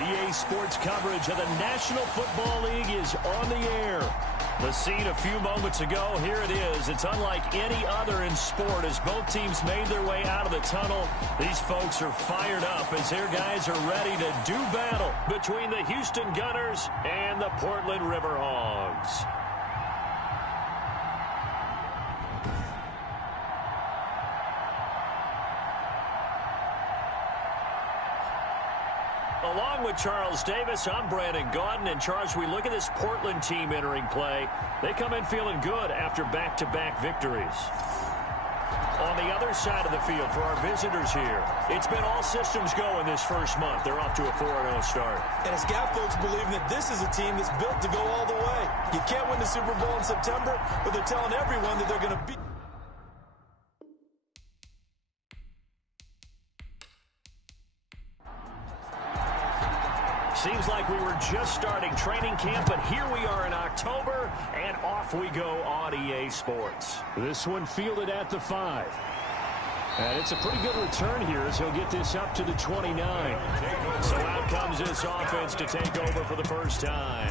EA Sports coverage of the National Football League is on the air. The scene a few moments ago, here it is. It's unlike any other in sport as both teams made their way out of the tunnel. These folks are fired up as their guys are ready to do battle between the Houston Gunners and the Portland River Hogs. Along with Charles Davis, I'm Brandon Gaudin. And Charles, we look at this Portland team entering play. They come in feeling good after back-to-back victories. On the other side of the field for our visitors here, it's been all systems go in this first month. They're off to a 4-0 start. And it's got folks believing that this is a team that's built to go all the way. You can't win the Super Bowl in September, but they're telling everyone that they're going to beat. Seems like we were just starting training camp, but here we are in October, and off we go on EA Sports. This one fielded at the 5. And it's a pretty good return here as he'll get this up to the 29. So out comes this offense to take over for the first time.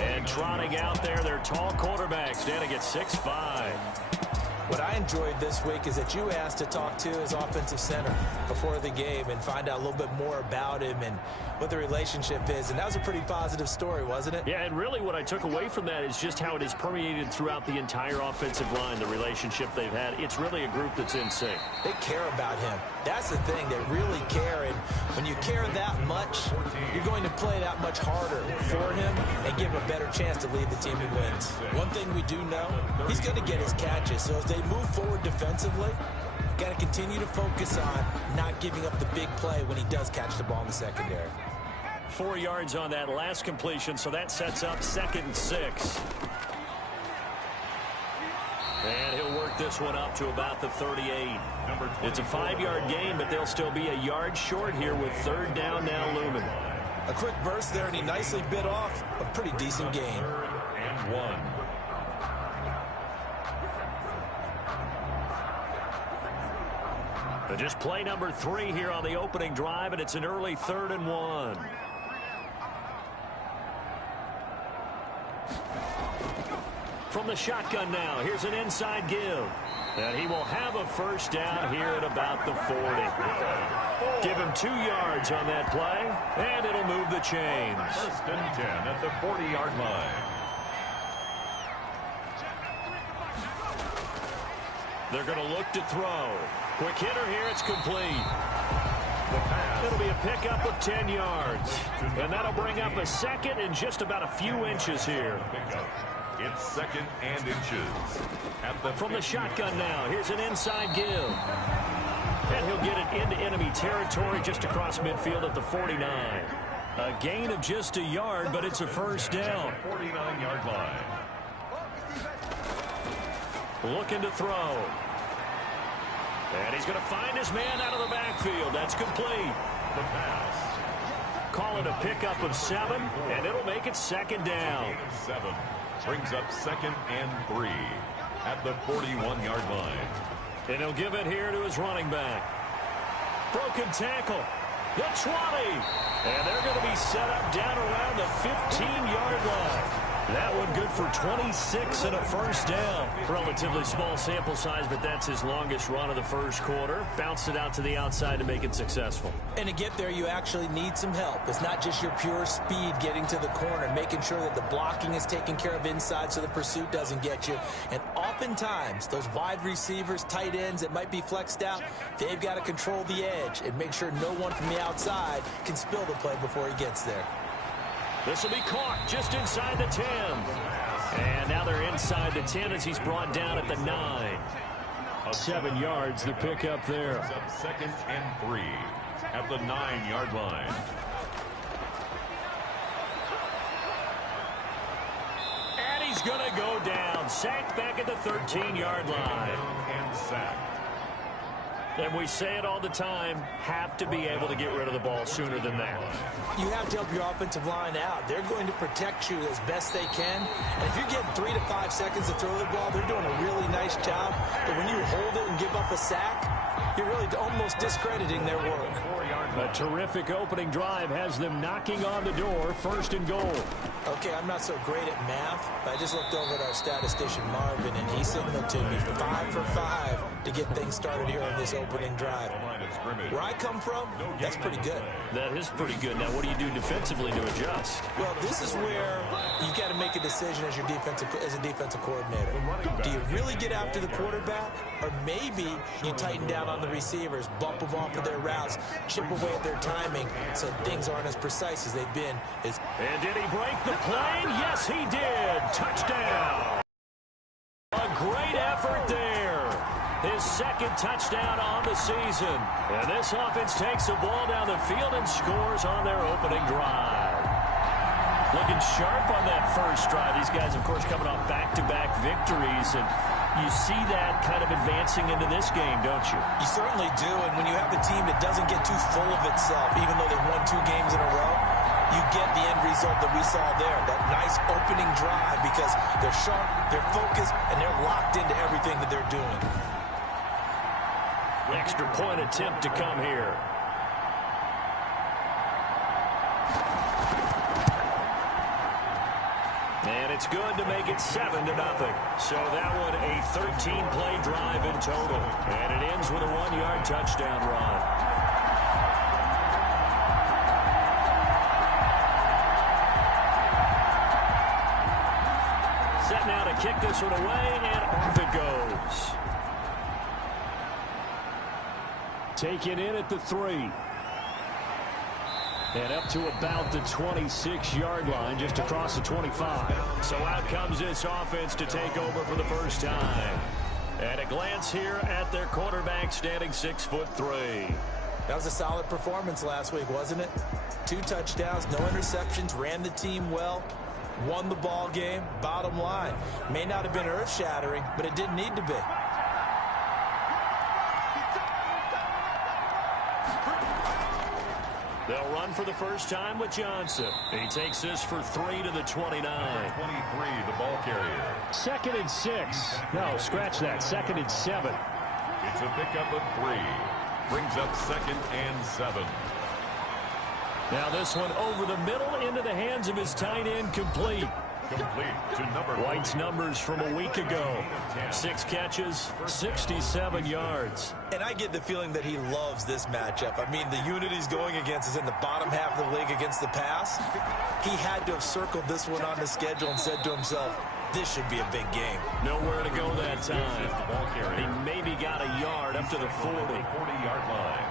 And trotting out there, their tall quarterback standing at 6'5". What I enjoyed this week is that you asked to talk to his offensive center before the game and find out a little bit more about him and what the relationship is. And that was a pretty positive story, wasn't it? Yeah, and really what I took away from that is just how it is permeated throughout the entire offensive line, the relationship they've had. It's really a group that's in sync. They care about him. That's the thing. They really care. And when you care that much, you're going to play that much harder for him and give him a better chance to lead the team to wins. One thing we do know, he's going to get his catches. So as they move forward defensively, got to continue to focus on not giving up the big play when he does catch the ball in the secondary. 4 yards on that last completion, so that sets up 2nd and 6. And he'll work this one up to about the 38. It's a 5-yard gain, but they'll still be a yard short here with 3rd down now looming. A quick burst there, and he nicely bit off a pretty decent gain. 3rd and 1. Just play number 3 here on the opening drive, and it's an early 3rd and 1. From the shotgun now, here's an inside give. And he will have a first down here at about the 40. Give him 2 yards on that play, and it'll move the chains. 1st and 10 at the 40-yard line. They're going to look to throw. Quick hitter here, it's complete. It'll be a pickup of 10 yards. And that'll bring up a 2nd and just about a few inches here. It's 2nd and inches. From the shotgun now, here's an inside give. And he'll get it into enemy territory just across midfield at the 49. A gain of just a yard, but it's a first down. 49-yard line. Looking to throw. And he's going to find his man out of the backfield. That's complete. The pass. Call it a pickup of 7, and it'll make it 2nd down. 7 brings up 2nd and 3 at the 41-yard line. And he'll give it here to his running back. Broken tackle. The 20. And they're going to be set up down around the 15-yard line. That one good for 26 and a first down. Relatively small sample size, but that's his longest run of the first quarter. Bounced it out to the outside to make it successful. And to get there, you actually need some help. It's not just your pure speed getting to the corner, making sure that the blocking is taken care of inside so the pursuit doesn't get you. And oftentimes, those wide receivers, tight ends that might be flexed out, they've got to control the edge and make sure no one from the outside can spill the play before he gets there. This will be caught just inside the 10. And now they're inside the 10 as he's brought down at the 9. 7 yards, the pickup there. 2nd and 3 at the 9-yard line. And he's going to go down. Sacked back at the 13-yard line. And sacked. And we say it all the time, have to be able to get rid of the ball sooner than that. You have to help your offensive line out. They're going to protect you as best they can. And if you're getting 3 to 5 seconds to throw the ball, they're doing a really nice job. But when you hold it and give up a sack, You're really almost discrediting their work. A terrific opening drive has them knocking on the door, first and goal. Okay, I'm not so great at math, but I just looked over at our statistician, Marvin, and he signaled to me 5 for 5 to get things started here on this opening drive. Where I come from, that's pretty good. That is pretty good. Now, what do you do defensively to adjust? Well, this is where you've got to make a decision as a defensive coordinator. Do you really get after the quarterback, or maybe you tighten down on the receivers, bump them off of their routes, chip away at their timing so things aren't as precise as they've been. And did he break the plane? Yes, he did. Touchdown. A great effort there. His second touchdown on the season. And this offense takes the ball down the field and scores on their opening drive. Looking sharp on that first drive. These guys, of course, coming off back-to-back victories. And you see that kind of advancing into this game, don't you? You certainly do. And when you have a team that doesn't get too full of itself, even though they've won 2 games in a row, you get the end result that we saw there, that nice opening drive, because they're sharp, they're focused, and they're locked into everything that they're doing. Extra point attempt to come here. And it's good to make it 7-0. So that one a 13-play drive in total. And it ends with a 1-yard touchdown run. Set now to kick this one away, and off it goes. Taken in at the 3. And up to about the 26-yard line, just across the 25. So out comes this offense to take over for the first time. And a glance here at their quarterback, standing 6'3". That was a solid performance last week, wasn't it? 2 touchdowns, no interceptions, ran the team well, won the ball game. Bottom line, may not have been earth-shattering, but it didn't need to be. They'll run for the first time with Johnson. He takes this for 3 to the 29. 23, the ball carrier. 2nd and 6. No, scratch that. 2nd and 7. It's a pickup of 3. Brings up 2nd and 7. Now this one over the middle into the hands of his tight end, complete. Complete to number White's numbers from a week ago. 6 catches, 67 yards. And I get the feeling that he loves this matchup. I mean, the unit he's going against is in the bottom half of the league against the pass. He had to have circled this one on his schedule and said to himself, this should be a big game. Nowhere to go that time. He maybe got a yard up to the 40-yard line.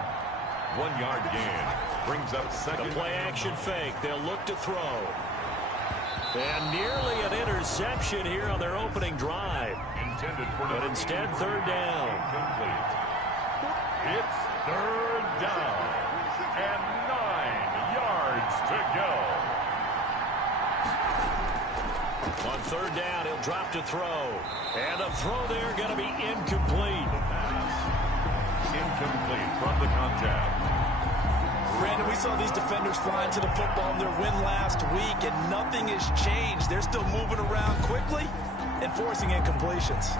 1-yard gain. Brings up 2nd. The play action fake. They'll look to throw. And nearly an interception here on their opening drive. Intended for but instead, 3rd down. Complete. It's 3rd down. And 9 yards to go. On 3rd down, he'll drop to throw. And the throw there going to be incomplete. Incomplete from the contact. Brandon, we saw these defenders flying to the football in their win last week, and nothing has changed. They're still moving around quickly and forcing incompletions.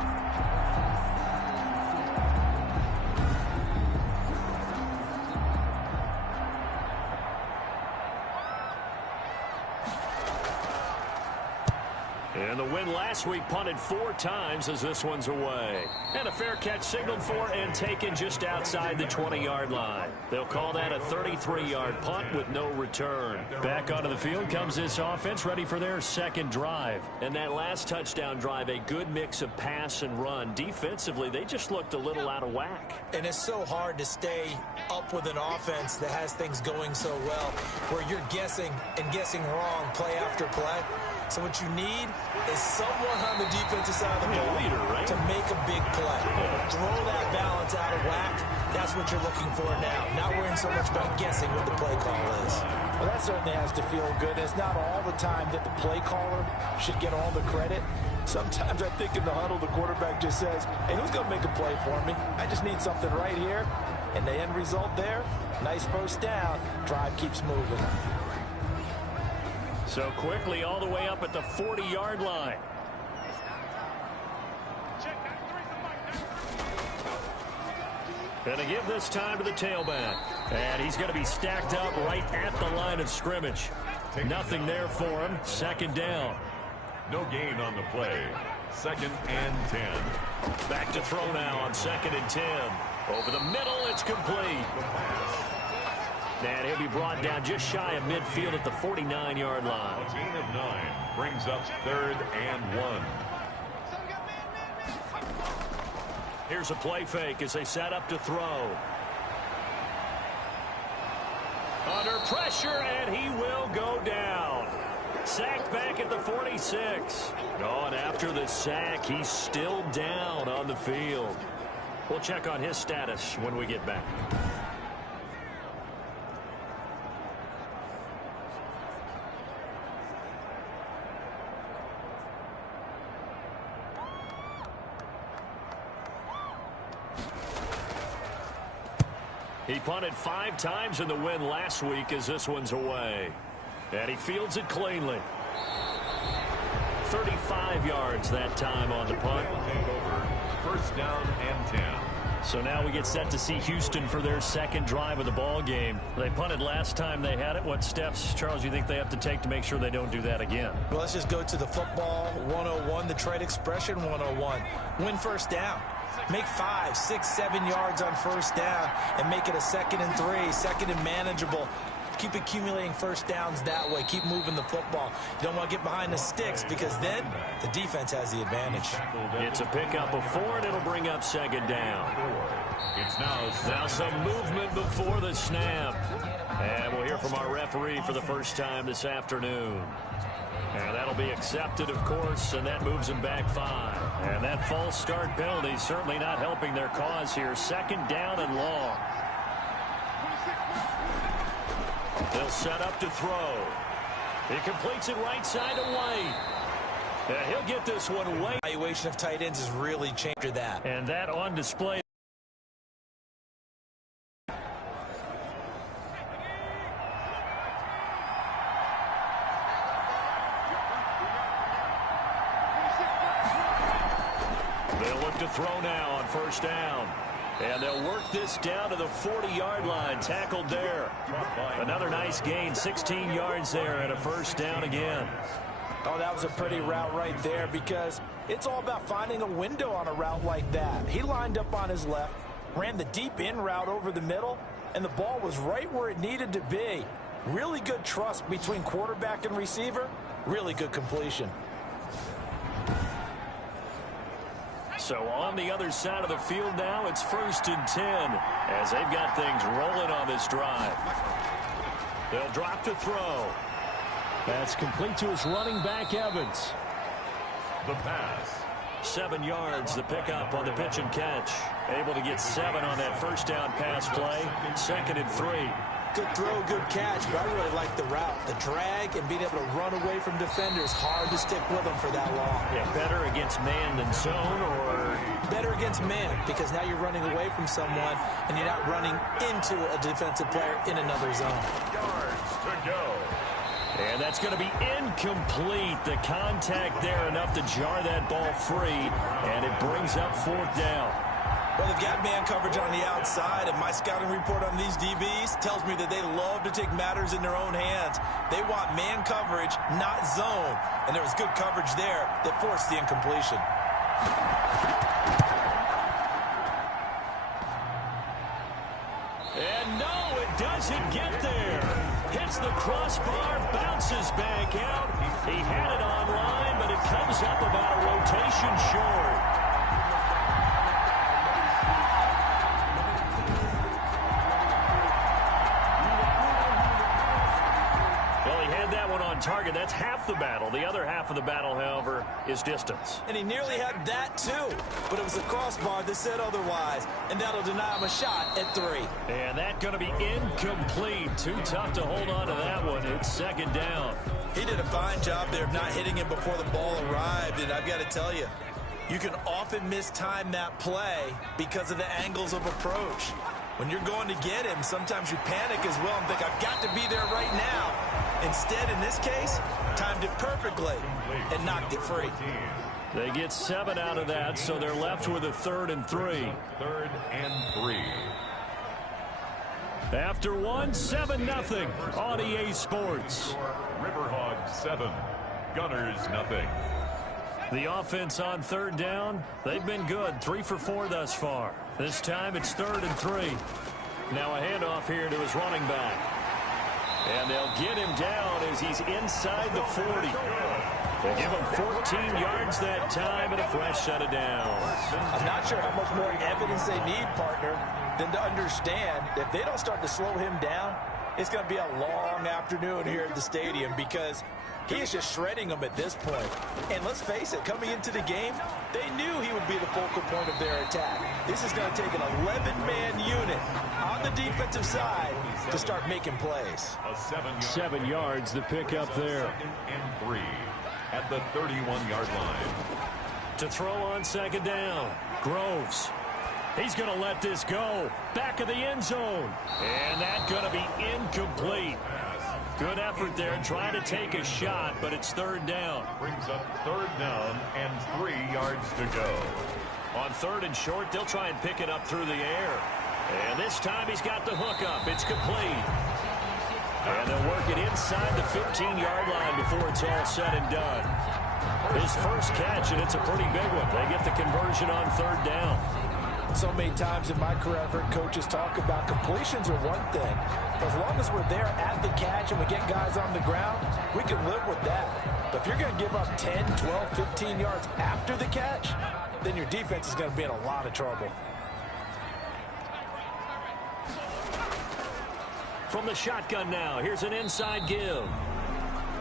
And the win last week punted 4 times as this one's away. And a fair catch signaled for and taken just outside the 20-yard line. They'll call that a 33-yard punt with no return. Back onto the field comes this offense, ready for their 2nd drive. And that last touchdown drive, a good mix of pass and run. Defensively, they just looked a little out of whack. And it's so hard to stay up with an offense that has things going so well, where you're guessing and guessing wrong play after play. So what you need is someone on the defensive side of the ball to make a big play. Throw that balance out of whack. That's what you're looking for now. Not worrying so much about guessing what the play call is. Well, that certainly has to feel good. It's not all the time that the play caller should get all the credit. Sometimes I think in the huddle, the quarterback just says, hey, who's going to make a play for me? I just need something right here. And the end result there, nice first down. Drive keeps moving. So quickly all the way up at the 40-yard line. Going to give this time to the tailback. And he's going to be stacked up right at the line of scrimmage. Nothing there for him. Second down. No gain on the play. 2nd and 10. Back to throw now on 2nd and 10. Over the middle, it's complete. And he'll be brought down just shy of midfield at the 49-yard line. A gain of 9 brings up 3rd and 1. Here's a play fake as they set up to throw. Under pressure, and he will go down. Sacked back at the 46. And after the sack, he's still down on the field. We'll check on his status when we get back. He punted 5 times in the win last week as this one's away. And he fields it cleanly. 35 yards that time on the punt. First down and 10. So now we get set to see Houston for their second drive of the ball game. They punted last time they had it. What steps, Charles, do you think they have to take to make sure they don't do that again? Well, let's just go to the football 101, the trade expression 101. Win first down. Make 5, 6, 7 yards on first down and make it a 2nd and 3, 2nd and manageable. Keep accumulating first downs that way. Keep moving the football. You don't want to get behind the sticks because then the defense has the advantage. It's a pickup of 4, and it'll bring up 2nd down. It's now some movement before the snap. And we'll hear from our referee for the first time this afternoon. And that'll be accepted, of course, and that moves them back 5. And that false start penalty certainly not helping their cause here. 2nd down and long. They'll set up to throw. He completes it right side to White. And he'll get this one White. Evaluation of tight ends has really changed that. And that on display. They'll look to throw now on first down. And they'll work this down to the 40-yard line. Tackled there. Another nice gain. 16 yards there and a first down again. Oh, that was a pretty route right there because it's all about finding a window on a route like that. He lined up on his left, ran the deep in route over the middle, and the ball was right where it needed to be. Really good trust between quarterback and receiver. Really good completion. So on the other side of the field now, it's 1st and 10 as they've got things rolling on this drive. They'll drop to throw. That's complete to his running back, Evans. the pass. 7 yards, the pickup on the pitch and catch. Able to get 7 on that first down pass play. 2nd and 3. Good throw, good catch, but I really like the route. The drag and being able to run away from defenders. Hard to stick with them for that long. Yeah, better against man than zone, or? Better against man, because now you're running away from someone and you're not running into a defensive player in another zone. Yards to go. And that's going to be incomplete. The contact there enough to jar that ball free, and it brings up 4th down. Well, they've got man coverage on the outside, and my scouting report on these DBs tells me that they love to take matters in their own hands. They want man coverage, not zone. And there was good coverage there that forced the incompletion. And no, it doesn't get there. Hits the crossbar, bounces back out. He had it online, but it comes up about a rotation short. Target. That's half the battle. The other half of the battle, however, is distance. And he nearly had that too, but it was the crossbar that said otherwise, and that'll deny him a shot at 3. And that's going to be incomplete. Too tough to hold on to that one. It's 2nd down. He did a fine job there of not hitting him before the ball arrived, and I've got to tell you, you can often mistime that play because of the angles of approach. When you're going to get him, sometimes you panic as well and think, I've got to be there right now. Instead, in this case, timed it perfectly and knocked it free. They get 7 out of that, so they're left with a 3rd and 3. 3rd and 3. After 1, 7-0 on EA Sports. River Hogs 7, Gunners 0. The offense on 3rd down, they've been good. 3 for 4 thus far. This time it's 3rd and 3. Now a handoff here to his running back. And they'll get him down as he's inside the 40. They give him 14 yards that time and a fresh set of downs. I'm not sure how much more evidence they need, partner, than to understand that if they don't start to slow him down, it's going to be a long afternoon here at the stadium because he is just shredding them at this point. And let's face it, coming into the game, they knew he would be the focal point of their attack. This is going to take an 11-man unit on the defensive side to start making plays. 7 yards the pick up there. 2nd and 3 at the 31-yard line. To throw on 2nd down, Groves. He's going to let this go. Back of the end zone. And that's going to be incomplete. Good effort there trying to take a shot, but it's 3rd down. Brings up 3rd down and 3 yards to go. On 3rd and short, they'll try and pick it up through the air. And this time he's got the hook up. It's complete. And they'll work it inside the 15-yard line before it's all said and done. His first catch, and it's a pretty big one. They get the conversion on 3rd down. So many times in my career, I've heard coaches talk about completions are one thing. As long as we're there at the catch and we get guys on the ground, we can live with that. But if you're going to give up 10, 12, 15 yards after the catch, then your defense is going to be in a lot of trouble. From the shotgun now, here's an inside give.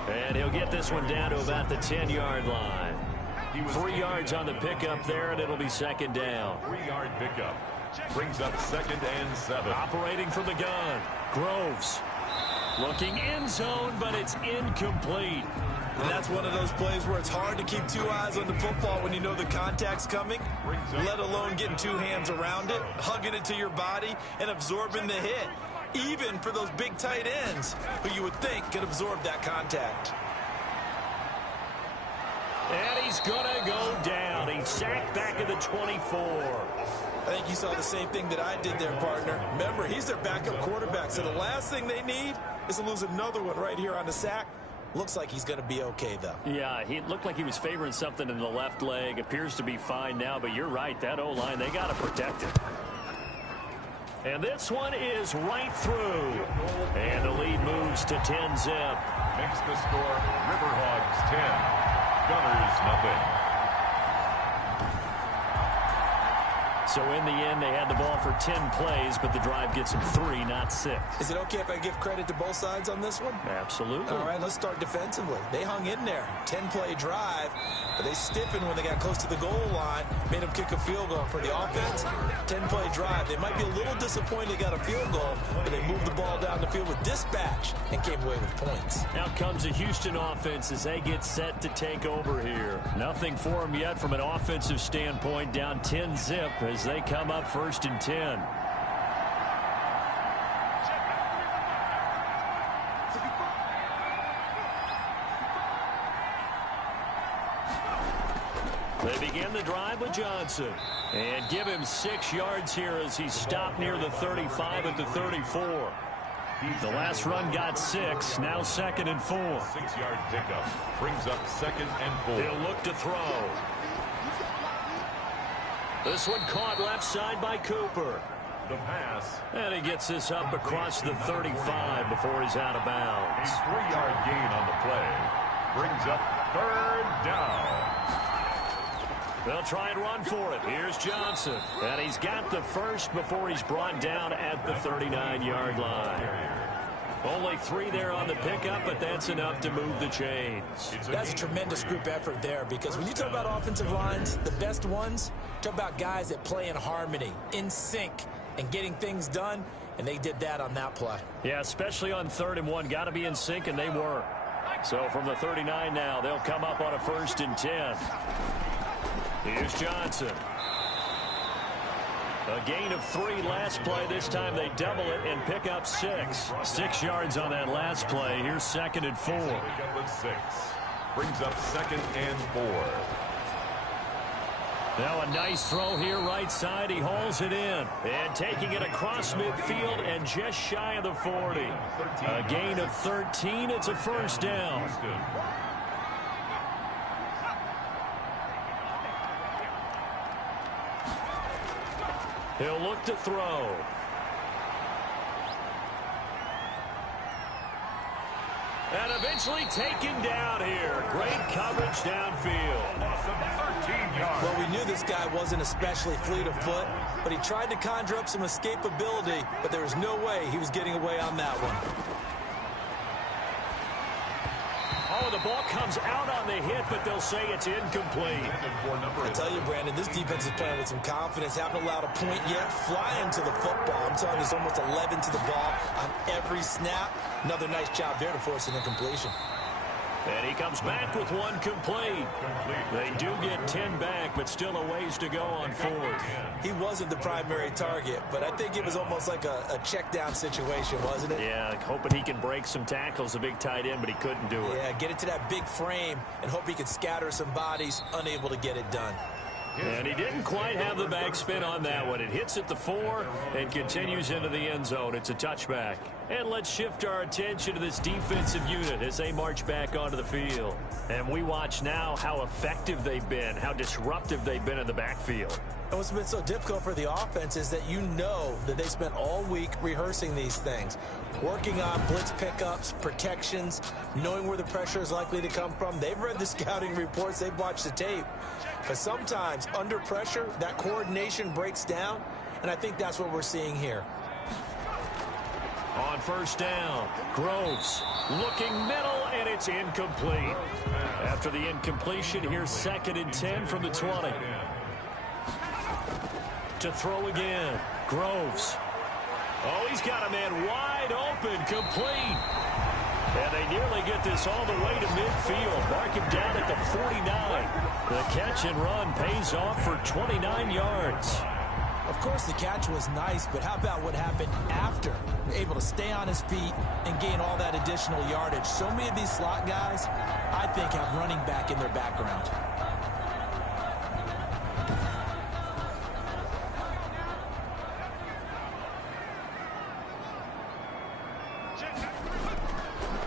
And he'll get this one down to about the 10-yard line. 3 yards on the pickup there, and it'll be 2nd down. 3-yard pickup. Brings up 2nd and 7. Operating from the gun, Groves. Looking end zone, but it's incomplete. And that's one of those plays where it's hard to keep 2 eyes on the football when you know the contact's coming, let alone getting 2 hands around it, hugging it to your body, and absorbing the hit. Even for those big tight ends who you would think could absorb that contact. And he's going to go down. He's sacked back at the 24. I think you saw the same thing that I did there, partner. Remember, he's their backup quarterback, so the last thing they need is to lose another one right here on the sack. Looks like he's going to be okay, though. Yeah, he looked like he was favoring something in the left leg. Appears to be fine now, but you're right. That O-line, they got to protect it. And this one is right through. And the lead moves to 10-zip. Makes the score River Hogs 10, Gunners 0. So in the end, they had the ball for 10 plays, but the drive gets them 3, not 6. Is it okay if I give credit to both sides on this one? Absolutely. All right, let's start defensively. They hung in there. 10-play drive, but they stiffened when they got close to the goal line, made them kick a field goal. For the offense, 10-play drive. They might be a little disappointed they got a field goal, but they moved the ball down the field with dispatch and came away with points. Now comes the Houston offense as they get set to take over here. Nothing for them yet from an offensive standpoint, down 10-zip as they come up 1st and 10. They begin the drive with Johnson and give him 6 yards here as he's stopped near the 35 at the 34. The last run got 6, now 2nd and 4. 6-yard pickup brings up 2nd and 4. He'll look to throw. This one caught left side by Cooper. The pass. And he gets this up across the 35 before he's out of A bounds. 3-yard gain on the play. Brings up 3rd down. They'll try and run for it. Here's Johnson. And he's got the first before he's brought down at the 39-yard line. Only 3 there on the pickup, but that's enough to move the chains. That's a tremendous group effort there, because when you talk about offensive lines, the best ones, talk about guys that play in harmony, in sync, and getting things done, and they did that on that play. Yeah, especially on 3rd and 1. Got to be in sync, and they were. So from the 39 now, they'll come up on a 1st and 10. Here's Johnson. A gain of 3 last play. This time they double it and pick up 6. 6 yards on that last play. Here's 2nd and 4. With 6. Brings up 2nd and 4. Now a nice throw here right side. He hauls it in. And taking it across midfield and just shy of the 40. A gain of 13. It's a first down. He'll look to throw. And eventually taken down here. Great coverage downfield. Well, we knew this guy wasn't especially fleet of foot, but he tried to conjure up some escapability, but there was no way he was getting away on that one. Oh, the ball comes out on the hit, but they'll say it's incomplete. I tell you, Brandon, this defense is playing with some confidence. Haven't allowed a point yet. Flying to the football. I'm telling you, it's almost 11 to the ball on every snap. Another nice job there to force an incompletion. And he comes back with one complete. They do get 10 back, but still a ways to go on fourth. He wasn't the primary target, but I think it was almost like a check down situation, wasn't it? Yeah, hoping he can break some tackles, a big tight end, but he couldn't do it. Yeah, get it to that big frame and hope he could scatter some bodies, unable to get it done. And he didn't quite have the backspin on that one. It hits at the 4 and continues into the end zone. It's a touchback. And let's shift our attention to this defensive unit as they march back onto the field. And we watch now how effective they've been, how disruptive they've been in the backfield. And what's been so difficult for the offense is that you know that they spent all week rehearsing these things, working on blitz pickups, protections, knowing where the pressure is likely to come from. They've read the scouting reports. They've watched the tape. But sometimes, under pressure, that coordination breaks down, and I think that's what we're seeing here. On first down, Groves looking middle, and it's incomplete. After the incompletion, here's 2nd and 10 from the 20. To throw again, Groves. Oh, he's got a man wide open, complete. And they nearly get this all the way to midfield. Mark him down at the 49. The catch and run pays off for 29 yards. Of course, the catch was nice, but how about what happened after? Able to stay on his feet and gain all that additional yardage. So many of these slot guys, I think, have running back in their background.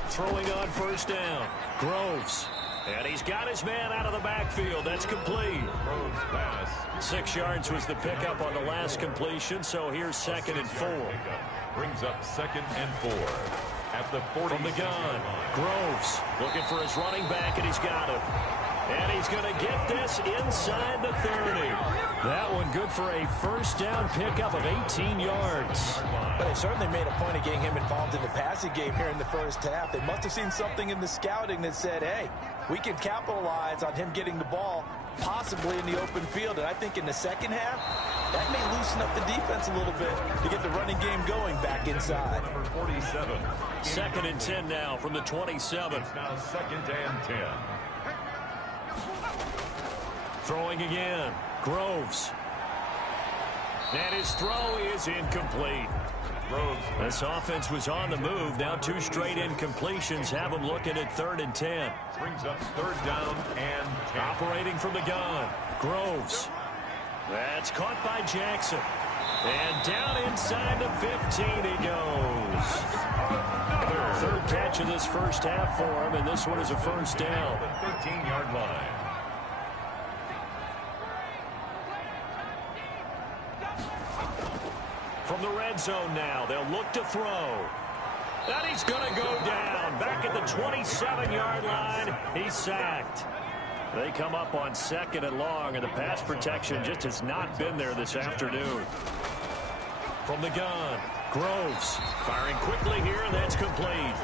Throwing on first down, Groves. And he's got his man out of the backfield. That's complete. 6 yards was the pickup on the last completion, so here's 2nd and 4. Brings up 2nd and 4 at the 40. From the gun, Groves looking for his running back, and he's got him. And he's going to get this inside the 30. That one good for a first down pickup of 18 yards. But they certainly made a point of getting him involved in the passing game here in the first half. They must have seen something in the scouting that said, hey, we can capitalize on him getting the ball possibly in the open field. And I think in the second half, that may loosen up the defense a little bit to get the running game going back inside. Number 47. 2nd and 10 now from the 27. It's now 2nd and 10. Throwing again, Groves. And his throw is incomplete. This offense was on the move. Now 2 straight incompletions have them looking at 3rd and 10. Brings up 3rd down and 10. Operating from the gun, Groves. That's caught by Jackson. And down inside the 15 he goes. 3rd catch of this first half for him, and this one is a first down. The 13-yard line. From the red zone now, they'll look to throw. And he's going to go down. Back at the 27-yard line, he's sacked. They come up on 2nd and long, and the pass protection just has not been there this afternoon. From the gun, Groves firing quickly here, and that's complete.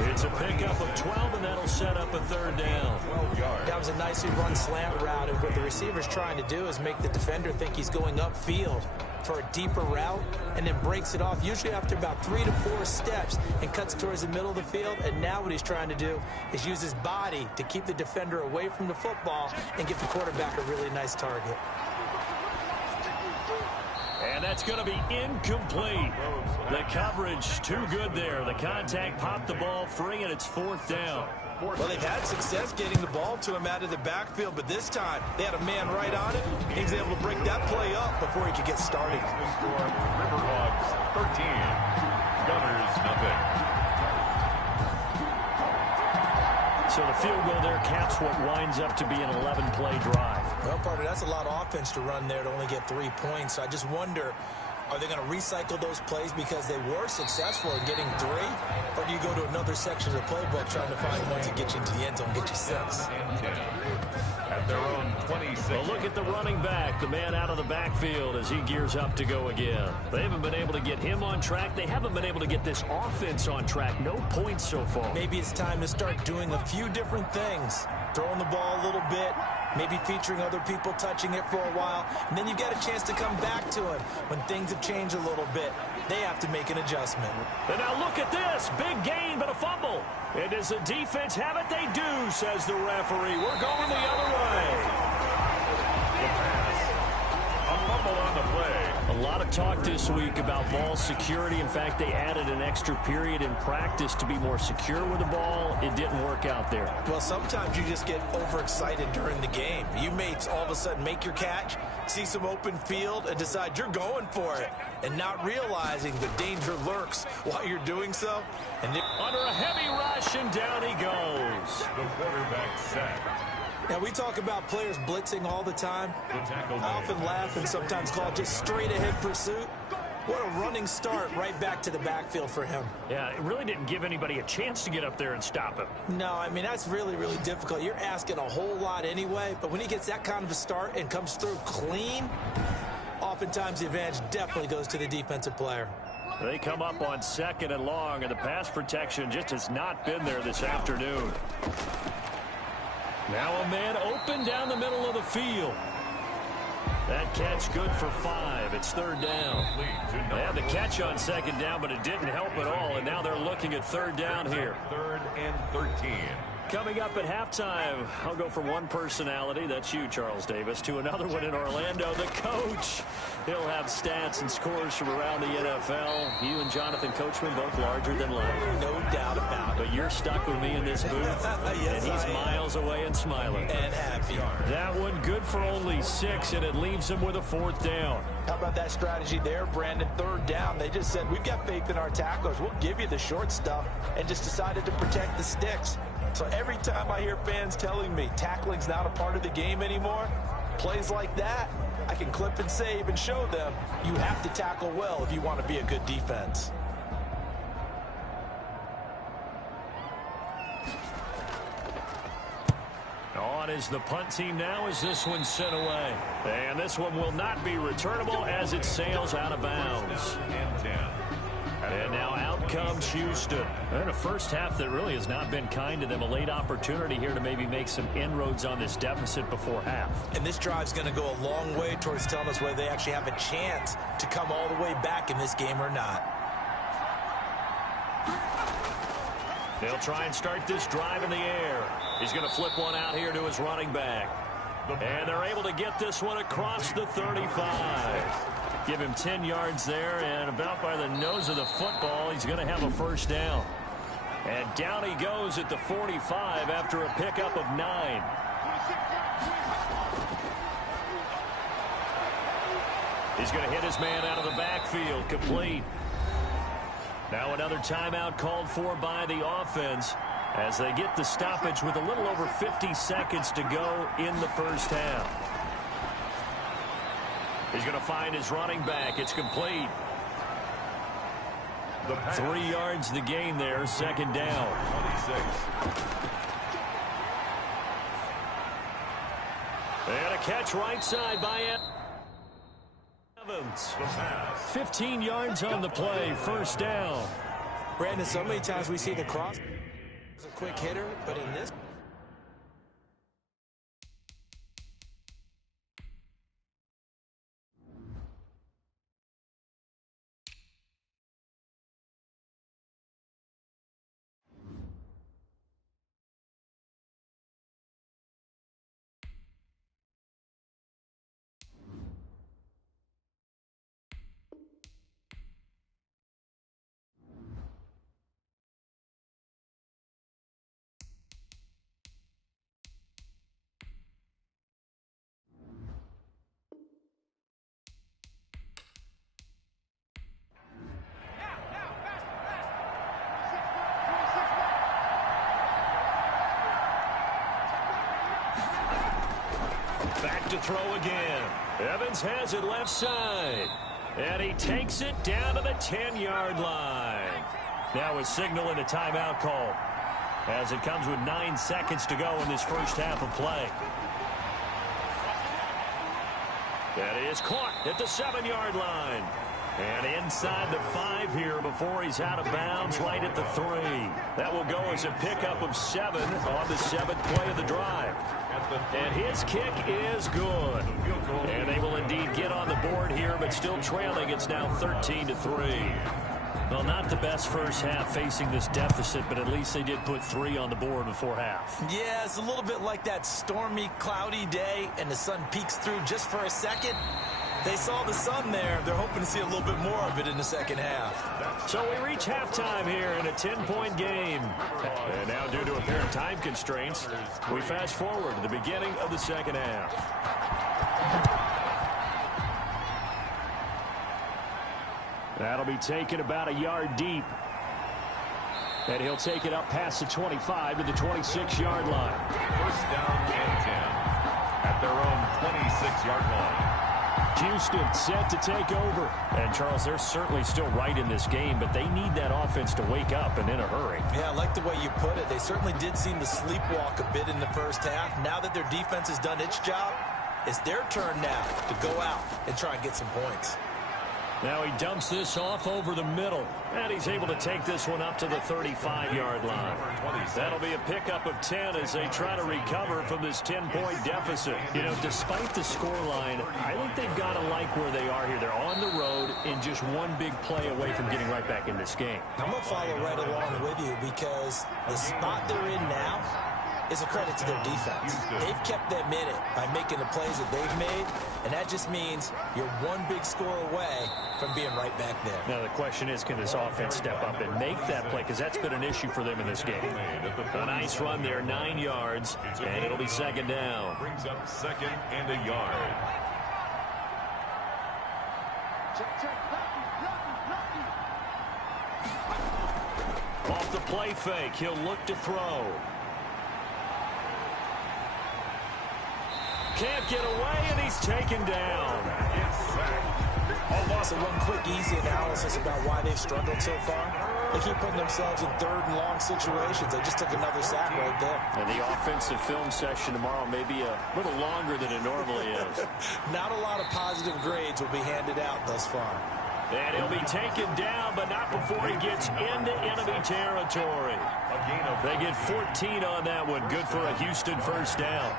It's a pickup of 12, and that'll set up a 3rd down. 12 yards. That was a nicely run slant route, and what the receiver's trying to do is make the defender think he's going upfield for a deeper route, and then breaks it off, usually after about 3 to 4 steps, and cuts towards the middle of the field. And now what he's trying to do is use his body to keep the defender away from the football and give the quarterback a really nice target. And that's going to be incomplete. The coverage too good there. The contact popped the ball free, and it's 4th down. Well, they've had success getting the ball to him out of the backfield, but this time they had a man right on it. He was able to break that play up before he could get started. River Hogs 13, Gunners nothing. So the field goal there caps what winds up to be an 11-play drive. Well, partner, that's a lot of offense to run there to only get 3 points. So I just wonder, are they going to recycle those plays because they were successful in getting 3? Or do you go to another section of the playbook trying to find ones that get you into the end zone and get you 6? And 10 at their own 26. Well, look at the running back, the man out of the backfield as he gears up to go again. They haven't been able to get him on track. They haven't been able to get this offense on track. No points so far. Maybe it's time to start doing a few different things. Throwing the ball a little bit, maybe featuring other people touching it for a while, and then you get a chance to come back to it when things have changed a little bit. They have to make an adjustment. And now look at this. Big gain, but a fumble. And does the defense have it? They do, says the referee. We're going the other way. The pass. A fumble on the play. A lot of talk this week about ball security. In fact, they added an extra period in practice to be more secure with the ball. It didn't work out there. Well, sometimes you just get overexcited during the game. You may all of a sudden make your catch, see some open field, and decide you're going for it, and not realizing the danger lurks while you're doing so. And under a heavy rush, and down he goes. The quarterback sacked. now, we talk about players blitzing all the time. The tackle I often laugh and sometimes call it just straight-ahead pursuit. What a running start right back to the backfield for him. Yeah, it really didn't give anybody a chance to get up there and stop him. No, I mean, that's really, really difficult. You're asking a whole lot anyway, but when he gets that kind of a start and comes through clean, oftentimes the advantage definitely goes to the defensive player. They come up on 2nd and long, and the pass protection just has not been there this afternoon. Now a man open down the middle of the field. That catch good for 5. It's 3rd down. They had the catch on 2nd down, but it didn't help at all, and now they're looking at 3rd down here. 3rd and 13. Coming up at halftime, I'll go from one personality, that's you, Charles Davis, to another one in Orlando, the coach. He'll have stats and scores from around the NFL. You and Jonathan Coachman both larger than life. No doubt about it. But you're stuck with me in this booth, Yes, and he's miles away and smiling. And happy. That one good for only 6, and it leaves him with a 4th down. How about that strategy there, Brandon? 3rd down. They just said, we've got faith in our tacklers. We'll give you the short stuff, and just decided to protect the sticks. So every time I hear fans telling me tackling's not a part of the game anymore, plays like that, I can clip and save and show them you have to tackle well if you want to be a good defense. On is the punt team now as this one's sent away. And this one will not be returnable as it sails out of bounds. And 10. And now out comes Houston. And a first half that really has not been kind to them. A late opportunity here to maybe make some inroads on this deficit before half. And this drive's going to go a long way towards telling us whether they actually have a chance to come all the way back in this game or not. They'll try and start this drive in the air. He's going to flip one out here to his running back. And they're able to get this one across the 35. Give him 10 yards there, and about by the nose of the football, he's going to have a first down. And down he goes at the 45 after a pickup of 9. He's going to hit his man out of the backfield, complete. Now another timeout called for by the offense as they get the stoppage with a little over 50 seconds to go in the first half. He's going to find his running back. It's complete. 3 yards the gain there, 2nd down. 26. And a catch right side by Evans. 15 yards on the play, first down. Brandon, so many times we see the cross. It's a quick hitter, but in this Back to throw again. Evans has it left side. And he takes it down to the 10-yard line. Now a signal and a timeout call, as it comes with 9 seconds to go in this first half of play. That is caught at the 7-yard line. And inside the 5 here before he's out of bounds, right at the 3. That will go as a pickup of 7 on the 7th play of the drive. And his kick is good. And they will indeed get on the board here, but still trailing. It's now 13-3. Well, not the best first half facing this deficit, but at least they did put 3 on the board before half. Yeah, it's a little bit like that stormy, cloudy day, and the sun peeks through just for a second. They saw the sun there. They're hoping to see a little bit more of it in the second half. So we reach halftime here in a 10-point game. And now, due to apparent time constraints, we fast forward to the beginning of the second half. That'll be taken about a yard deep. And he'll take it up past the 25 to the 26-yard line. First down and 10 at their own 26-yard line. Houston set to take over. And, Charles, they're certainly still right in this game, but they need that offense to wake up and in a hurry. Yeah, I like the way you put it. They certainly did seem to sleepwalk a bit in the first half. Now that their defense has done its job, it's their turn now to go out and try and get some points. Now he dumps this off over the middle, and he's able to take this one up to the 35-yard line. That'll be a pickup of 10 as they try to recover from this 10-point deficit. You know, despite the scoreline, I think they've got to like where they are here. They're on the road and just one big play away from getting right back in this game. I'm going to follow right along with you because the spot they're in now is a credit to their defense. They've kept them in it by making the plays that they've made, and that just means you're one big score away from being right back there. Now the question is, can this offense step up and make that play, because that's been an issue for them in this game. A nice run there, 9 yards, and it'll be second down. Brings up second and a yard. Off the play fake, he'll look to throw. Can't get away, and he's taken down. So one quick, easy analysis about why they've struggled so far. They keep putting themselves in third and long situations. They just took another sack right there. And the offensive film session tomorrow may be a little longer than it normally is. Not a lot of positive grades will be handed out thus far. And he'll be taken down, but not before he gets into enemy territory. They get 14 on that one. Good for a Houston first down.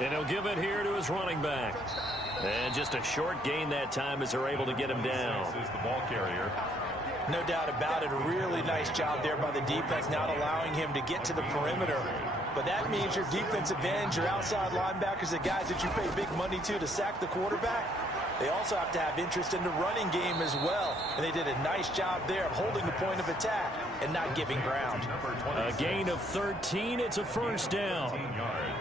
And he'll give it here to his running back. And just a short gain that time as they're able to get him down. This is the ball carrier. No doubt about it. A really nice job there by the defense, not allowing him to get to the perimeter. But that means your defensive ends, your outside linebackers, the guys that you pay big money to sack the quarterback, they also have to have interest in the running game as well. And they did a nice job there of holding the point of attack and not giving ground. A gain of 13. It's a first down.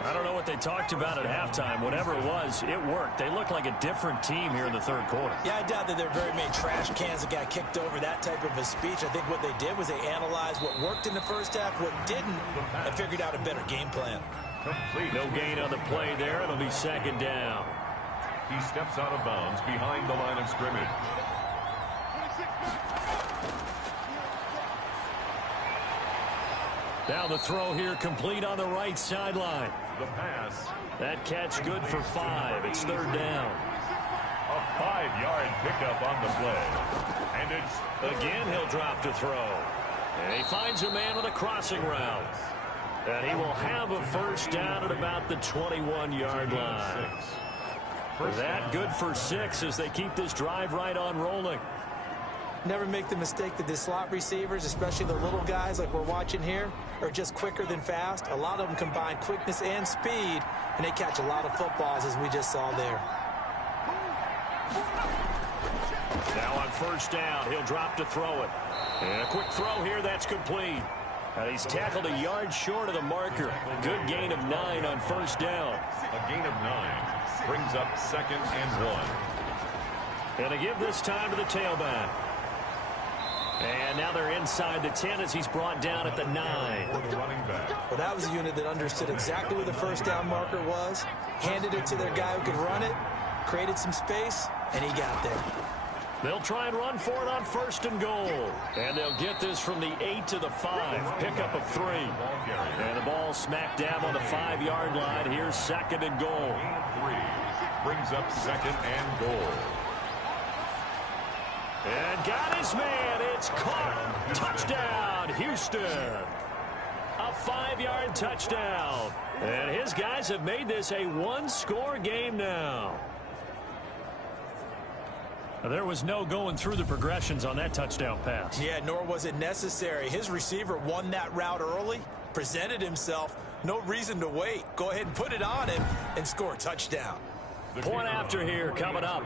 I don't know what they talked about at halftime. Whatever it was, it worked. They look like a different team here in the third quarter. Yeah, I doubt that there are very many trash cans that got kicked over, that type of a speech. I think what they did was they analyzed what worked in the first half, what didn't, and figured out a better game plan. No gain on the play there. It'll be second down. He steps out of bounds behind the line of scrimmage. Now the throw here complete on the right sideline. The pass. That catch good for 5. It's third down. A 5-yard pickup on the play. And it's Again, he'll drop to throw. And he finds a man on a crossing route. And he will have a first down at about the 21-yard line. That good for 6 as they keep this drive right on rolling. Never make the mistake that the slot receivers, especially the little guys like we're watching here, are just quicker than fast. A lot of them combine quickness and speed, and they catch a lot of footballs, as we just saw there. Now on first down, he'll drop to throw it. And a quick throw here, that's complete. He's tackled a yard short of the marker. Good gain of 9 on first down. a gain of 9. Brings up second and 1. And they give this time to the tailback. And now they're inside the 10 as he's brought down at the 9. Well, that was a unit that understood exactly where the first down marker was, handed it to their guy who could run it, created some space, and he got there. They'll try and run for it on 1st and goal. And they'll get this from the 8 to the 5. Pickup of 3. And the ball smack dab on the 5-yard line. Here's 2nd and goal. 3 brings up 2nd and goal. And got his man. It's caught. Touchdown, Houston. A 5-yard touchdown. And his guys have made this a one-score game now. There was no going through the progressions on that touchdown pass. Yeah, nor was it necessary. His receiver won that route early, presented himself. No reason to wait. Go ahead and put it on him and score a touchdown. Point after here coming up.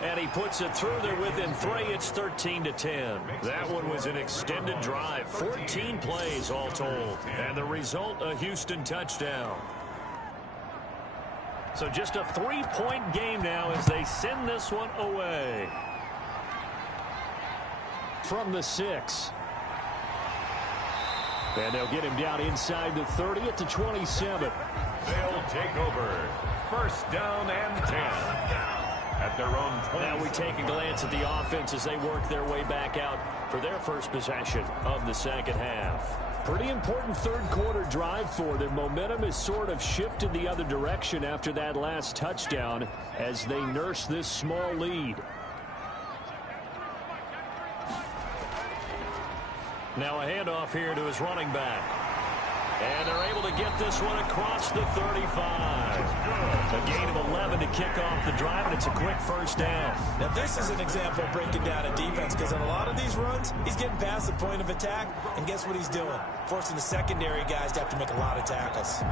And he puts it through there within 3. It's 13-10. That one was an extended drive. 14 plays all told. And the result, a Houston touchdown. So just a 3-point game now as they send this one away. From the 6. And they'll get him down inside the 30 at the 27. They'll take over. 1st down and 10. At their own 20. Now we take a glance at the offense as they work their way back out for their first possession of the second half. Pretty important third-quarter drive for them. Momentum has sort of shifted the other direction after that last touchdown as they nurse this small lead. Now a handoff here to his running back. And they're able to get this one across the 35. A gain of 11 to kick off the drive, and it's a quick 1st down. Now, this is an example of breaking down a defense because on a lot of these runs, he's getting past the point of attack, and guess what he's doing? Forcing the secondary guys to have to make a lot of tackles.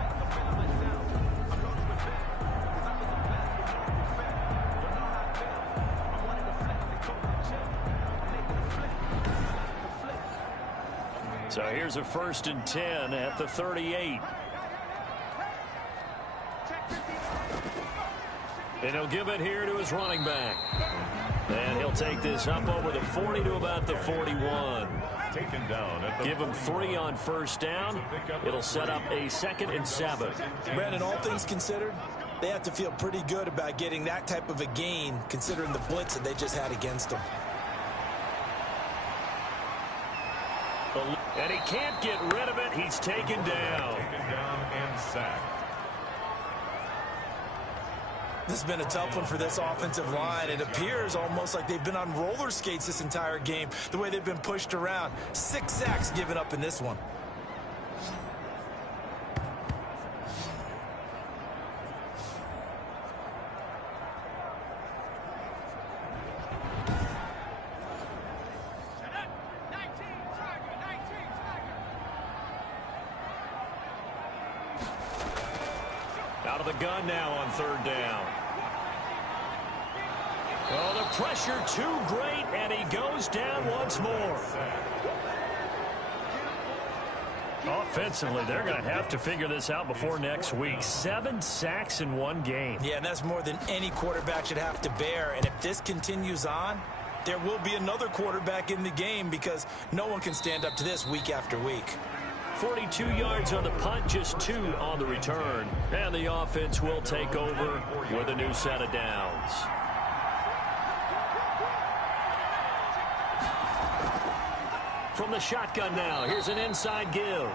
So here's a 1st and 10 at the 38. And he'll give it here to his running back. And he'll take this up over the 40 to about the 41. Taken down at the Give him 3 on 1st down. It'll set up a 2nd and 7. Brandon, all things considered, they have to feel pretty good about getting that type of a gain considering the blitz that they just had against them. And he can't get rid of it. He's taken down. taken down and sacked. This has been a tough one for this offensive line. It appears almost like they've been on roller skates this entire game, the way they've been pushed around. 6 sacks given up in this one. Out of the gun now on 3rd down. Oh, the pressure too great, and he goes down once more. Offensively, they're going to have to figure this out before next week. 7 sacks in one game. Yeah, and that's more than any quarterback should have to bear. And if this continues on, there will be another quarterback in the game because no one can stand up to this week after week. 42 yards on the punt, just 2 on the return. And the offense will take over with a new set of downs. From the shotgun now, here's an inside give.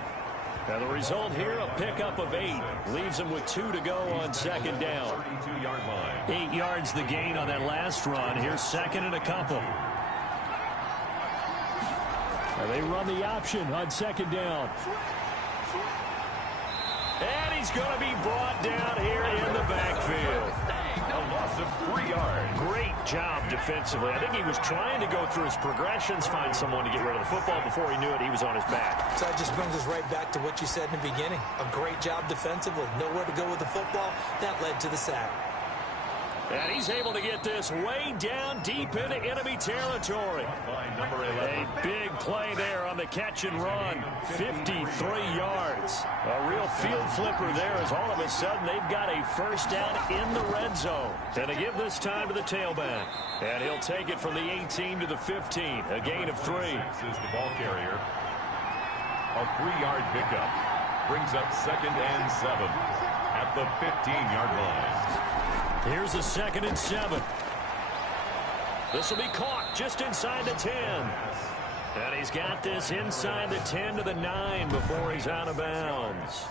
And the result here, a pickup of 8. Leaves him with 2 to go on 2nd down. 32-yard line. 8 yards the gain on that last run. Here's 2nd and a couple. And they run the option on 2nd down. And he's going to be brought down here in the backfield. A loss of 3 yards. Great job defensively. I think he was trying to go through his progressions, find someone to get rid of the football. Before he knew it, he was on his back. So that just brings us right back to what you said in the beginning. A great job defensively. Nowhere to go with the football. That led to the sack. And he's able to get this way down deep into enemy territory. A big play there on the catch and run. 53 yards. A real field flipper there as all of a sudden they've got a first down in the red zone. And they give this time to the tailback. And he'll take it from the 18 to the 15. A gain of 3. This is the ball carrier. A 3-yard pickup. Brings up 2nd and 7 at the 15-yard line. Here's a 2nd and 7. This will be caught just inside the 10. And he's got this inside the 10 to the 9 before he's out of bounds.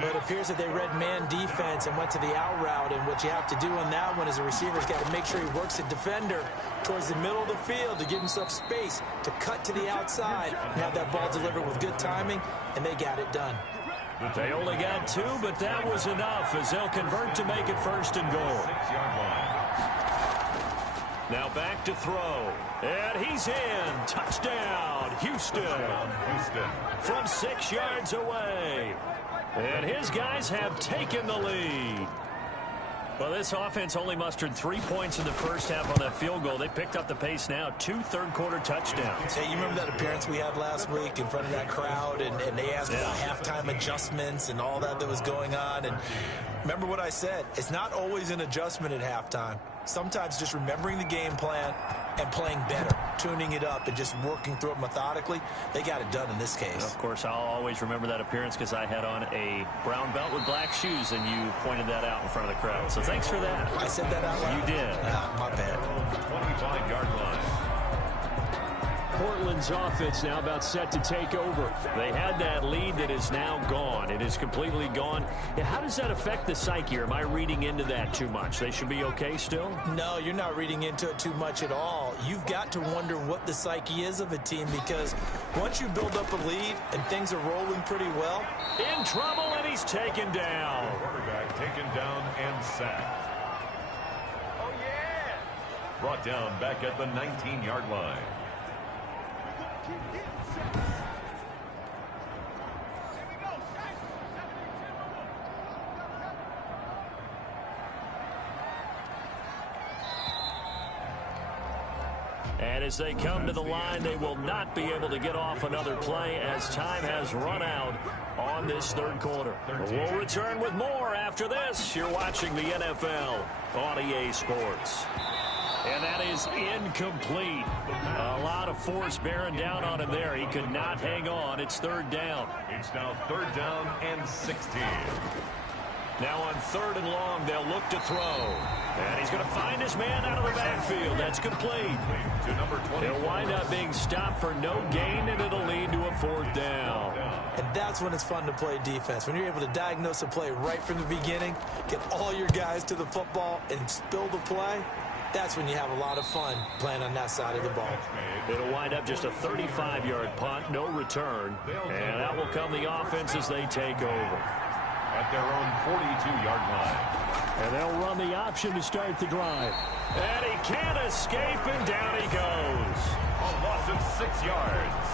But it appears that they read man defense and went to the out route. And what you have to do on that one as a receiver is got to make sure he works the defender towards the middle of the field to give himself space to cut to the outside and have that ball delivered with good timing, and they got it done. They only got 2, but that was enough as they'll convert to make it 1st and goal. 6-yard line. Now back to throw. And he's in. Touchdown, Houston. From 6 yards away. And his guys have taken the lead. Well, this offense only mustered 3 points in the first half on that field goal. They picked up the pace now. 2 third-quarter touchdowns. Hey, you remember that appearance we had last week in front of that crowd, and they asked about halftime adjustments and all that was going on. And remember what I said. It's not always an adjustment at halftime. Sometimes just remembering the game plan and playing better, tuning it up and just working through it methodically. They got it done in this case. Of course, I'll always remember that appearance because I had on a brown belt with black shoes, and you pointed that out in front of the crowd. So thanks for that. I said that out loud? You did. My bad. 25-yard line. Portland's offense now about set to take over. They had that lead that is now gone. It is completely gone. How does that affect the psyche? Or am I reading into that too much? They should be okay still? No, you're not reading into it too much at all. You've got to wonder what the psyche is of a team, because once you build up a lead and things are rolling pretty well. In trouble, and he's taken down. Quarterback taken down and sacked. Oh, yeah! Brought down back at the 19-yard line. And as they come to the line, they will not be able to get off another play as time has run out on this third quarter. We'll return with more after this. You're watching the NFL on EA Sports. And that is incomplete. A lot of force bearing down on him there. He could not hang on. It's 3rd down. It's now 3rd down and 16. Now on 3rd and long, they'll look to throw. And he's going to find his man out of the backfield. That's complete. To number 20. He'll wind up being stopped for no gain, and it'll lead to a 4th down. And that's when it's fun to play defense. When you're able to diagnose a play right from the beginning, get all your guys to the football, and spill the play, that's when you have a lot of fun playing on that side of the ball. It'll wind up just a 35-yard punt, no return. And that will come the offense as they take over. At their own 42-yard line. And they'll run the option to start the drive. And he can't escape, and down he goes. A loss of 6 yards.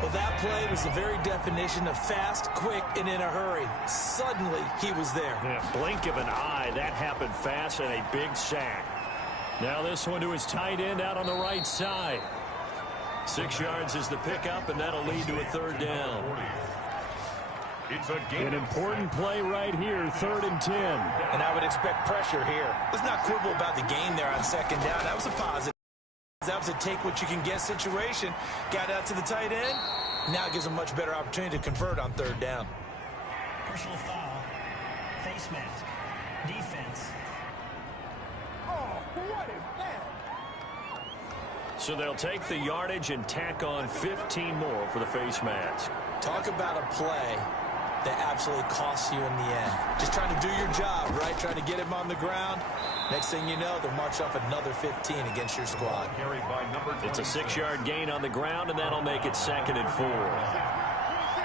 Well, that play was the very definition of fast, quick, and in a hurry. Suddenly, he was there. Yeah, blink of an eye, that happened fast, and a big sack. Now this one to his tight end out on the right side. 6 yards is the pickup, and that'll lead to a 3rd down. It's a game. An important play right here, 3rd and 10. And I would expect pressure here. Let's not quibble about the game there on 2nd down. That was a positive. That was a take-what-you-can-get situation. Got out to the tight end. Now it gives a much better opportunity to convert on 3rd down. Personal foul. Face mask. Defense. Oh, what is that? So they'll take the yardage and tack on 15 more for the face mask. Talk about a play that absolutely costs you in the end. Just trying to do your job, right? Trying to get him on the ground. Next thing you know, they'll march up another 15 against your squad. Carried by number 20. It's a 6-yard gain on the ground, and that'll make it 2nd and 4.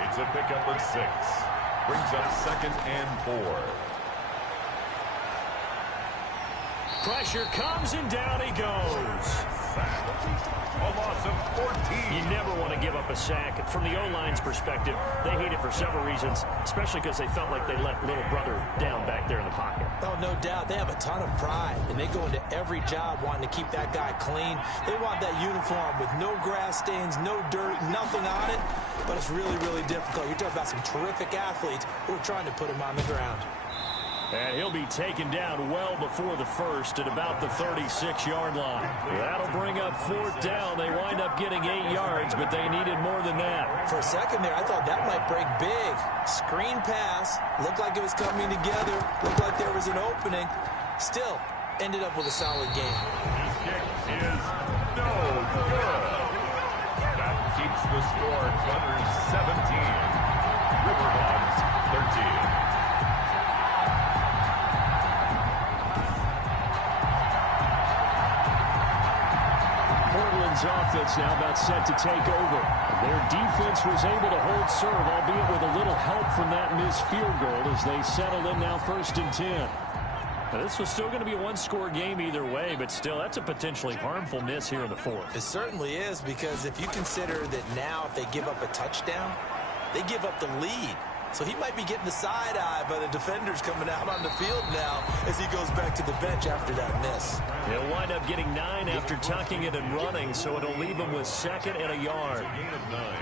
It's a pickup of 6. Brings up 2nd and 4. Pressure comes, and down he goes. sack. A loss of 14. You never want to give up a sack. From the O-line's perspective, they hate it for several reasons, especially because they felt like they let little brother down back there in the pocket. Oh, no doubt. They have a ton of pride, and they go into every job wanting to keep that guy clean. They want that uniform with no grass stains, no dirt, nothing on it. But it's really, really difficult. You're talking about some terrific athletes who are trying to put him on the ground. And he'll be taken down well before the first at about the 36-yard line. That'll bring up fourth down. They wind up getting 8 yards, but they needed more than that. For a second there, I thought that might break big. Screen pass. Looked like it was coming together. Looked like there was an opening. Still, ended up with a solid game. This kick is no good. That keeps the score Gunners 17. River Hogs 13. Offense now about set to take over. Their defense was able to hold serve, albeit with a little help from that missed field goal as they settle in now 1st and 10. Now, this was still going to be a one-score game either way, but still, that's a potentially harmful miss here in the fourth. It certainly is, because if you consider that now if they give up a touchdown, they give up the lead. So he might be getting the side eye by the defenders coming out on the field now as he goes back to the bench after that miss. He'll wind up getting 9 after tucking it and running, so it'll leave him with 2nd and a yard. A gain of 9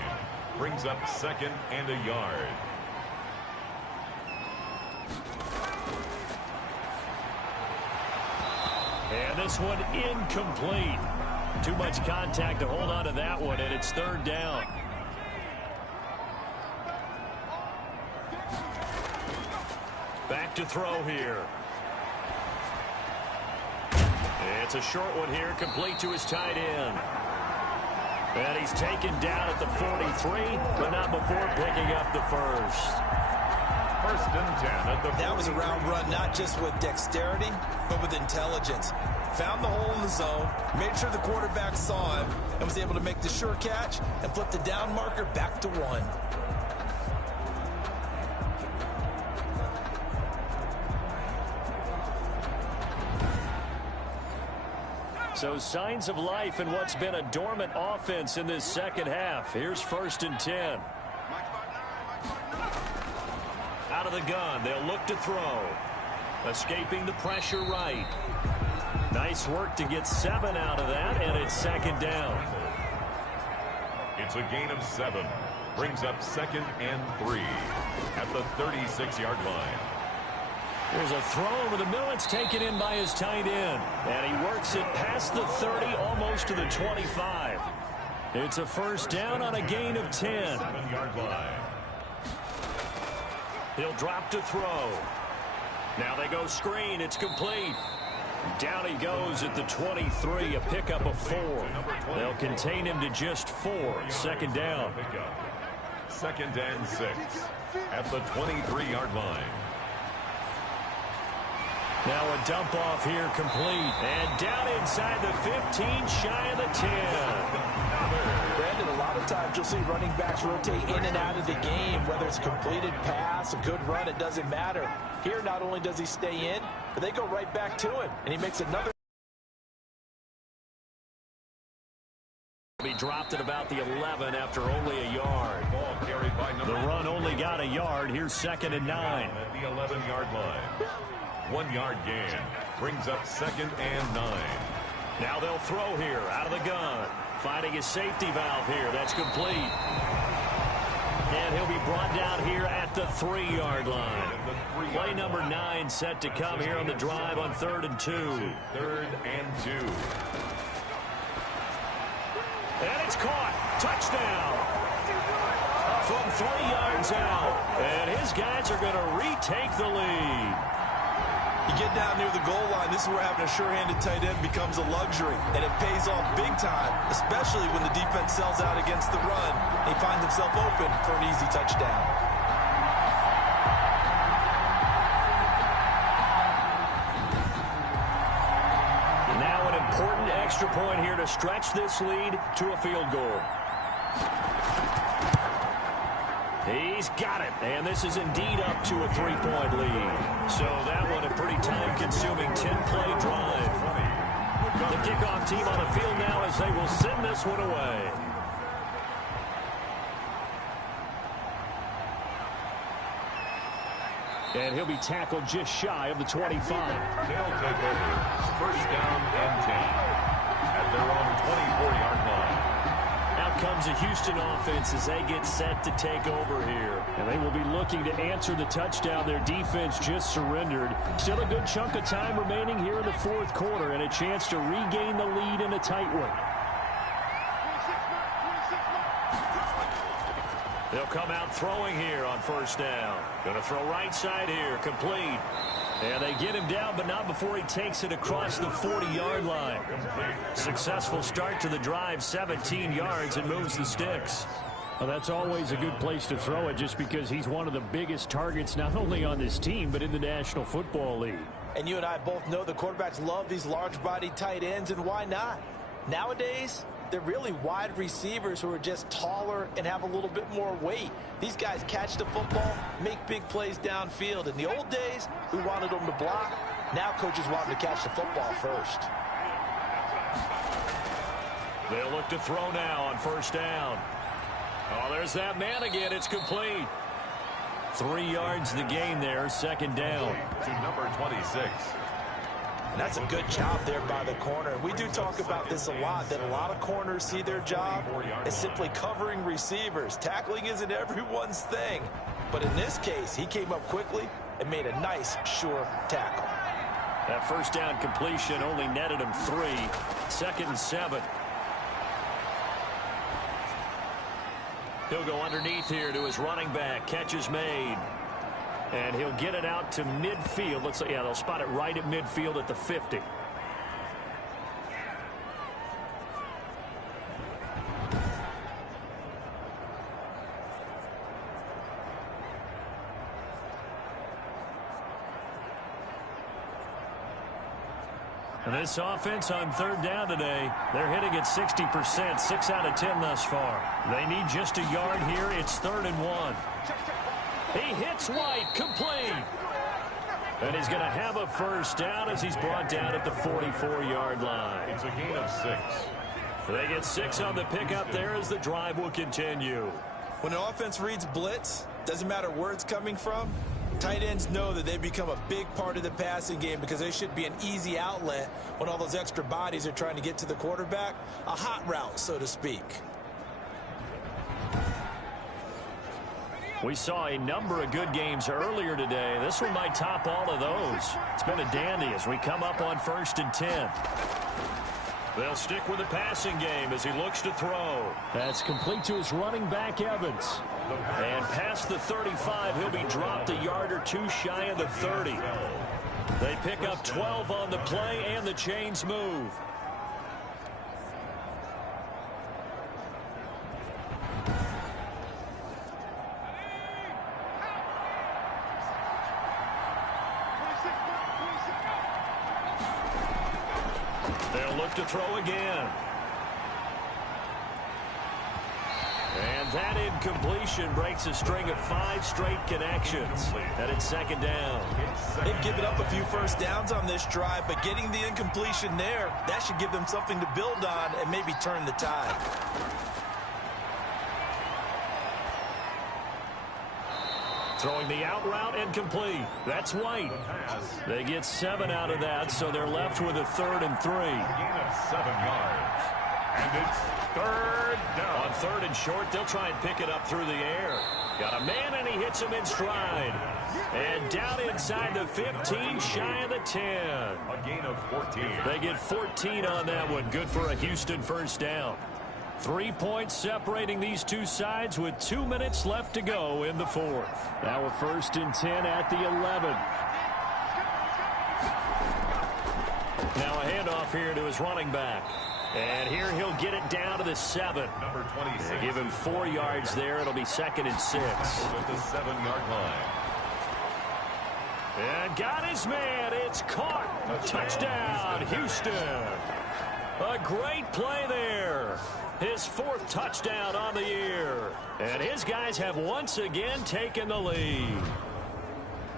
brings up 2nd and a yard. And this one incomplete. Too much contact to hold on to that one, and it's 3rd down. Back to throw here. It's a short one here, complete to his tight end. And he's taken down at the 43, but not before picking up the first. 1st and 10 at the 43. That was a route run not just with dexterity, but with intelligence. Found the hole in the zone, made sure the quarterback saw him, and was able to make the sure catch and flip the down marker back to 1. So signs of life in what's been a dormant offense in this second half. Here's 1st and 10. Out of the gun, they'll look to throw. Escaping the pressure right. Nice work to get 7 out of that, and it's 2nd down. It's a gain of 7. Brings up 2nd and 3 at the 36-yard line. There's a throw over the middle. It's taken in by his tight end. And he works it past the 30, almost to the 25. It's a 1st down on a gain of 10. 7-yard line. He'll drop to throw. Now they go screen. It's complete. Down he goes at the 23, a pickup of 4. They'll contain him to just 4. 2nd down. 2nd and 6 at the 23-yard line. Now a dump off here complete. And down inside the 15, shy of the 10. Brandon, a lot of times you'll see running backs rotate in and out of the game, whether it's a completed pass, a good run, it doesn't matter. Here, not only does he stay in, but they go right back to him, and he makes another. He dropped at about the 11 after only a yard. Ball carried by the run only got a yard. Here's 2nd and 9. At the 11-yard line. 1-yard gain brings up 2nd and 9. Now they'll throw here out of the gun. Finding his safety valve here. That's complete. And he'll be brought down here at the 3-yard line. Play number 9 set to come here on the drive on 3rd and 2. 3rd and 2. And it's caught. Touchdown. From 3 yards out. And his guys are going to retake the lead. You get down near the goal line, this is where having a sure-handed tight end becomes a luxury, and it pays off big time, especially when the defense sells out against the run. He finds himself open for an easy touchdown. Now an important extra point here to stretch this lead to a field goal. He's got it, and this is indeed up to a 3-point lead. So that one a pretty time-consuming 10-play drive. The kickoff team on the field now as they will send this one away. And he'll be tackled just shy of the 25. They'll take over. First down and 10 at their own 24-yard line. Out comes the Houston offense as they get set to take over here. And they will be looking to answer the touchdown their defense just surrendered. Still a good chunk of time remaining here in the fourth quarter and a chance to regain the lead in a tight one. They'll come out throwing here on first down. Going to throw right side here, complete. And they get him down, but not before he takes it across the 40-yard line. Successful start to the drive, 17 yards, and moves the sticks. Well, that's always a good place to throw it just because he's one of the biggest targets not only on this team, but in the National Football League. And you and I both know the quarterbacks love these large-bodied tight ends, and why not? Nowadays, they're really wide receivers who are just taller and have a little bit more weight. These guys catch the football, make big plays downfield. In the old days, we wanted them to block. Now coaches want them to catch the football first. They'll look to throw now on first down. Oh, there's that man again. It's complete. 3 yards the gain there, second down. To number 26. And that's a good job there by the corner. We do talk about this a lot, that a lot of corners see their job as simply covering receivers. Tackling isn't everyone's thing. But in this case, he came up quickly and made a nice, sure tackle. That first down completion only netted him 3. Second and 7. He'll go underneath here to his running back. Catch is made. And he'll get it out to midfield. Looks like, yeah, they'll spot it right at midfield at the 50. And this offense on third down today, they're hitting at 60%, 6 out of 10 thus far. They need just a yard here. It's 3rd and 1. He hits White, complete. And he's going to have a first down as he's brought down at the 44-yard line. It's a gain of 6. They get 6 on the pickup there as the drive will continue. When an offense reads blitz, doesn't matter where it's coming from, tight ends know that they become a big part of the passing game because they should be an easy outlet when all those extra bodies are trying to get to the quarterback. A hot route, so to speak. We saw a number of good games earlier today. This one might top all of those. It's been a dandy as we come up on 1st and 10. They'll stick with the passing game as he looks to throw. That's complete to his running back, Evans. And past the 35, he'll be dropped a yard or 2 shy of the 30. They pick up 12 on the play, and the chains move. They'll look to throw again. And that incompletion breaks a string of 5 straight connections. And it's 2nd down. They've given up a few first downs on this drive, but getting the incompletion there, that should give them something to build on and maybe turn the tide. Throwing the out route and complete. That's White. They get 7 out of that, so they're left with a 3rd and 3. Gain of 7 yards. And it's 3rd down. On 3rd and short, they'll try and pick it up through the air. Got a man, and he hits him in stride. And down inside the 15, shy of the 10. A gain of 14. They get 14 on that one. Good for a Houston first down. 3 points separating these two sides with 2 minutes left to go in the 4th. Now we're 1st and 10 at the 11. Now a handoff here to his running back. And here he'll get it down to the 7. Number 26. They give him 4 yards there. It'll be 2nd and 6. At the 7-yard line. And got his man. It's caught. Touchdown, Houston. A great play there. His 4th touchdown on the year. And his guys have once again taken the lead.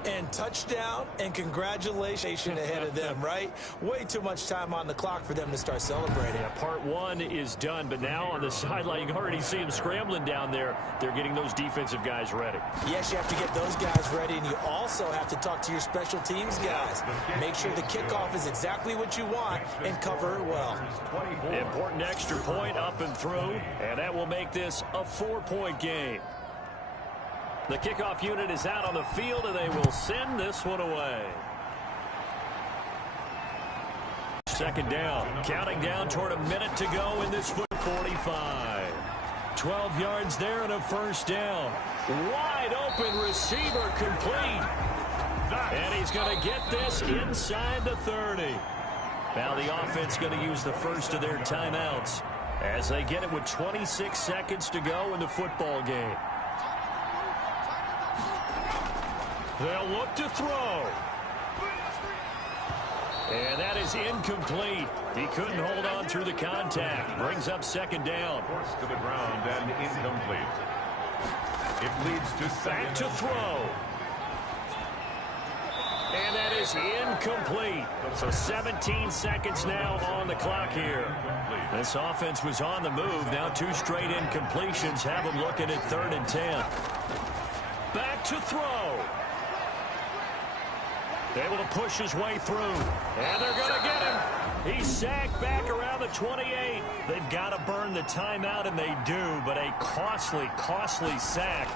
And touchdown and congratulations ahead of them, right? Way too much time on the clock for them to start celebrating. Yeah, part one is done, but now on the sideline, you can already see them scrambling down there. They're getting those defensive guys ready. Yes, you have to get those guys ready, and you also have to talk to your special teams guys. Make sure the kickoff is exactly what you want and cover it well. Important extra point up and through, and that will make this a 4-point game. The kickoff unit is out on the field, and they will send this one away. Second down, counting down toward a minute to go in this 45. 12 yards there and a first down. Wide open receiver complete. And he's going to get this inside the 30. Now the offense going to use the first of their timeouts as they get it with 26 seconds to go in the football game. They'll look to throw. And that is incomplete. He couldn't hold on through the contact. Brings up second down. Forced to the ground and incomplete. It leads to back to throw. And that is incomplete. So 17 seconds now on the clock here. This offense was on the move. Now 2 straight incompletions have them looking at 3rd and 10. Back to throw. Able to push his way through. And they're going to get him. He's sacked back around the 28. They've got to burn the timeout, and they do. But a costly, costly sack.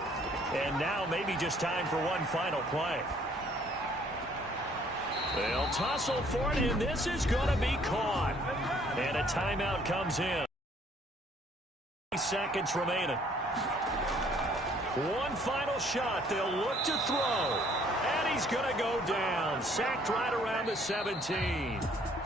And now maybe just time for one final play. They'll tussle for it, and this is going to be caught. And a timeout comes in. 30 seconds remaining. One final shot. They'll look to throw. And he's going to go down. Sacked right around the 17.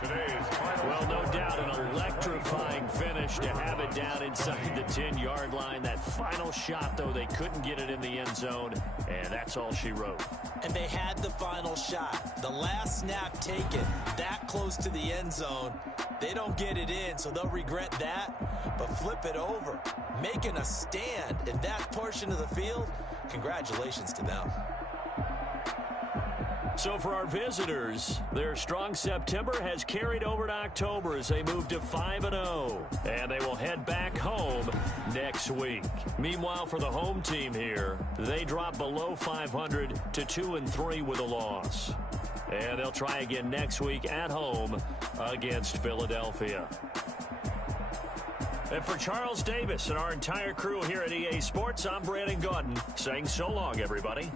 Well, no doubt an electrifying finish to have it down inside the 10-yard line. That final shot, though, they couldn't get it in the end zone, and that's all she wrote. And they had the final shot. The last snap taken that close to the end zone. They don't get it in, so they'll regret that. But flip it over, making a stand in that portion of the field, congratulations to them. So for our visitors, their strong September has carried over to October as they move to 5-0. And they will head back home next week. Meanwhile, for the home team here, they drop below 500 to 2-3 with a loss. And they'll try again next week at home against Philadelphia. And for Charles Davis and our entire crew here at EA Sports, I'm Brandon Gaudin saying so long, everybody.